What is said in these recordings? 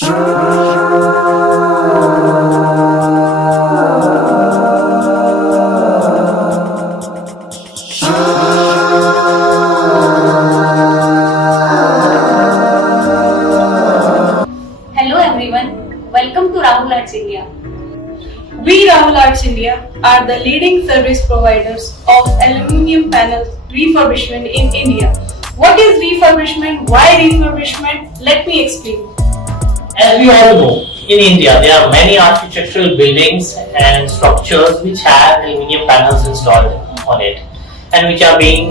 Hello everyone, welcome to Rahul Arts India. We Rahul Arts India are the leading service providers of aluminium panel refurbishment in India. What is refurbishment? Why refurbishment? Let me explain. As we all know, in India there are many architectural buildings and structures which have aluminium panels installed on it and which are being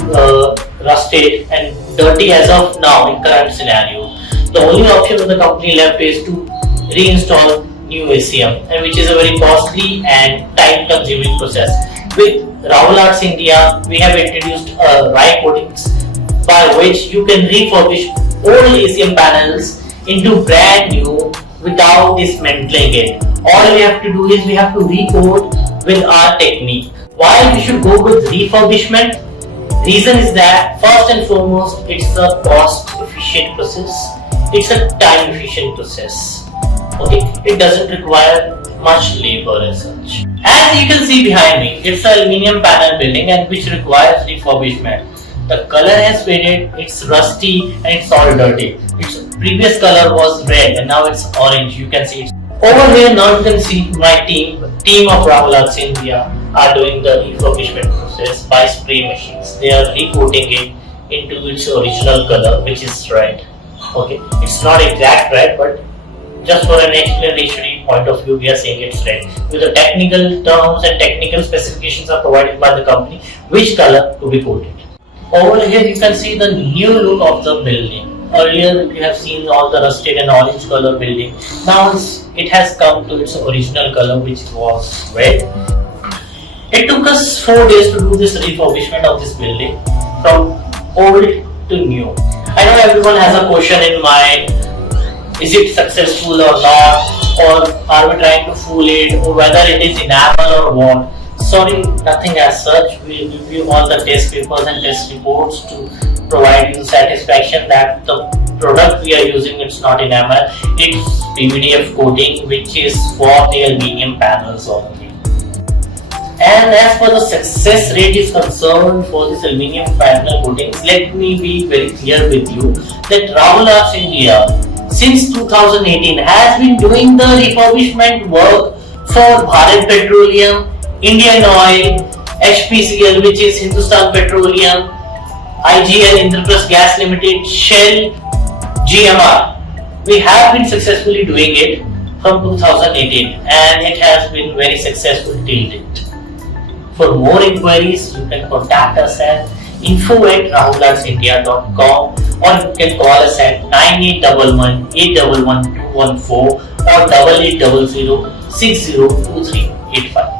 rusted and dirty as of now in current scenario. The only option of the company left is to reinstall new ACM, and which is a very costly and time consuming process. With Rahul Arts India, we have introduced Re-Coatings by which you can refurbish old ACM panels into brand new without dismantling it. All we have to do is we have to recoat with our technique. Why we should go with refurbishment? Reason is that first and foremost it's a cost efficient process. It's a time efficient process. Okay, it doesn't require much labor as such. As you can see behind me, it's an aluminium panel building and which requires refurbishment. The color has faded, it's rusty and it's all dirty. Its previous color was red and now it's orange. You can see it. Over here now you can see my team of Rahul Arts India are doing the refurbishment process by spray machines. They are recoating it into its original color, which is red. Okay, it's not exact red, but just for an explanatory point of view, we are saying it's red. With the technical terms and technical specifications are provided by the company, which color to be coated. Over here you can see the new look of the building. Earlier you have seen all the rusted and orange color building. Now it has come to its original color, which was red. It took us 4 days to do this refurbishment of this building from old to new. I know everyone has a question in mind. Is it successful or not? Or are we trying to fool it? Or whether it is enamel or what? Sorry, nothing as such. We will give you all the test papers and test reports to provide you satisfaction that the product we are using, it's not enamel, it's PVDF coating, which is for the aluminium panels only. And as for the success rate is concerned for this aluminium panel coatings, let me be very clear with you that Rahul Arts India since 2018 has been doing the refurbishment work for Bharat Petroleum, Indian Oil, HPCL, which is Hindustan Petroleum, IGL, Indraprasth Gas Limited, Shell, GMR. We have been successfully doing it from 2018 and it has been very successful till date. For more inquiries, you can contact us at info@rahulartsindia.com or you can call us at 9811 811 214 or 8800 602385.